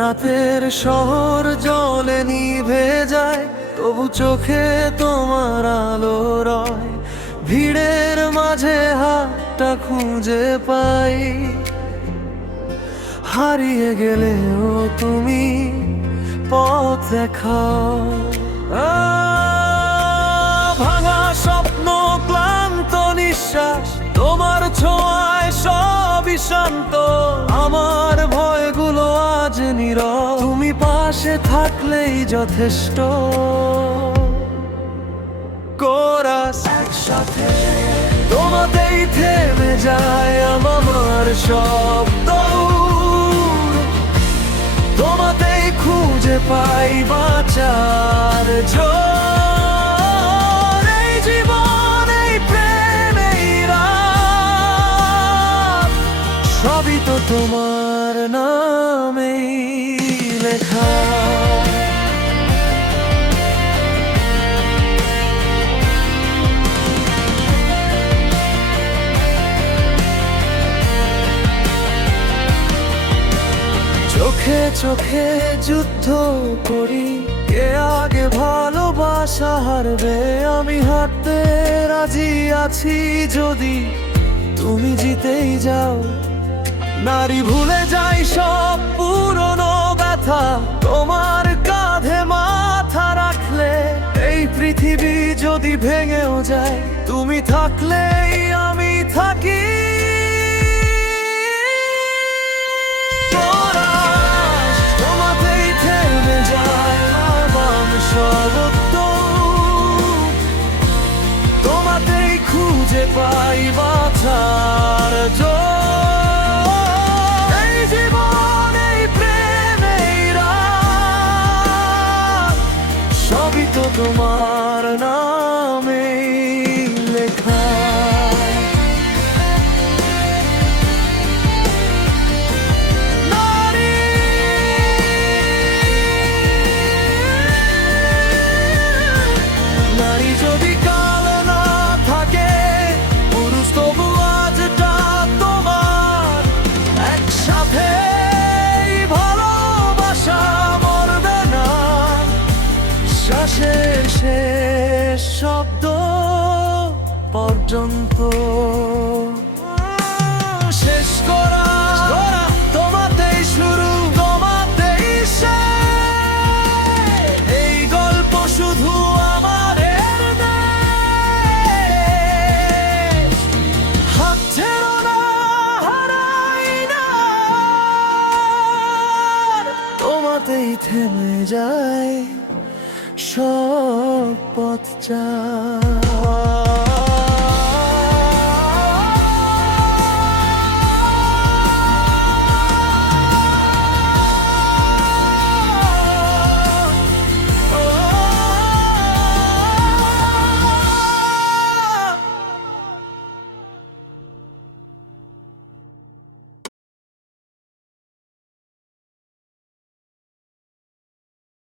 রাতের শহর জলে নিভে যায়, তবু চোখে তোমার আলো রয়। ভিড়ের মাঝে হাতটা খুঁজে পাই, হারিয়ে গেলেও তুমি পথ দেখাও। ভাঙা স্বপ্ন, ক্লান্ত নিঃশ্বাস, তোমার ছোঁয়ায় সবই শান্ত। আমার ভয়গুলো আজ নীরব, তুমি পাশে থাকলেই যথেষ্ট। কোরাস একসাথে, তোমাতেই থেমে যায় আমার শব্দ। তোমাতেই খুঁজে পাই বাঁচার জোর। এই জীবন, এই প্রেম, এই রাত, সবই তো তোমার নামেই লেখা। চোখে চোখে যুদ্ধ করি, কে আগে ভালোবাসা হারবে। আমি হারতে রাজি আছি যদি তুমি জিতেই যাও। নারী ভুলে যাই সব পুরনো ব্যথা, তোমার কাঁধে মাথা রাখলে। এই পৃথিবী যদি ভেঙেও যায়, তুমি থাকলেই আমি থাকি। তোমাতেই খুঁজে পাই বাঁচার জোর। এই জীবন, এই প্রেম, এই রাত, সবই তো তোমার নামেই লেখা। নারী যদি কালো না থাকে, পুরুষ তবু আজটা তোমার। একসাথে ভালোবাসা মরবে না, শ্বাসের শেষ শব্দ পর্যন্ত। শেষ করা তোমাতেই শুরু, তোমাতেই শেষ। এই গল্প শুধু আমার হাত ছেড়ো না, হারাই না। তোমাতেই থেমে যায় সব পথ চা।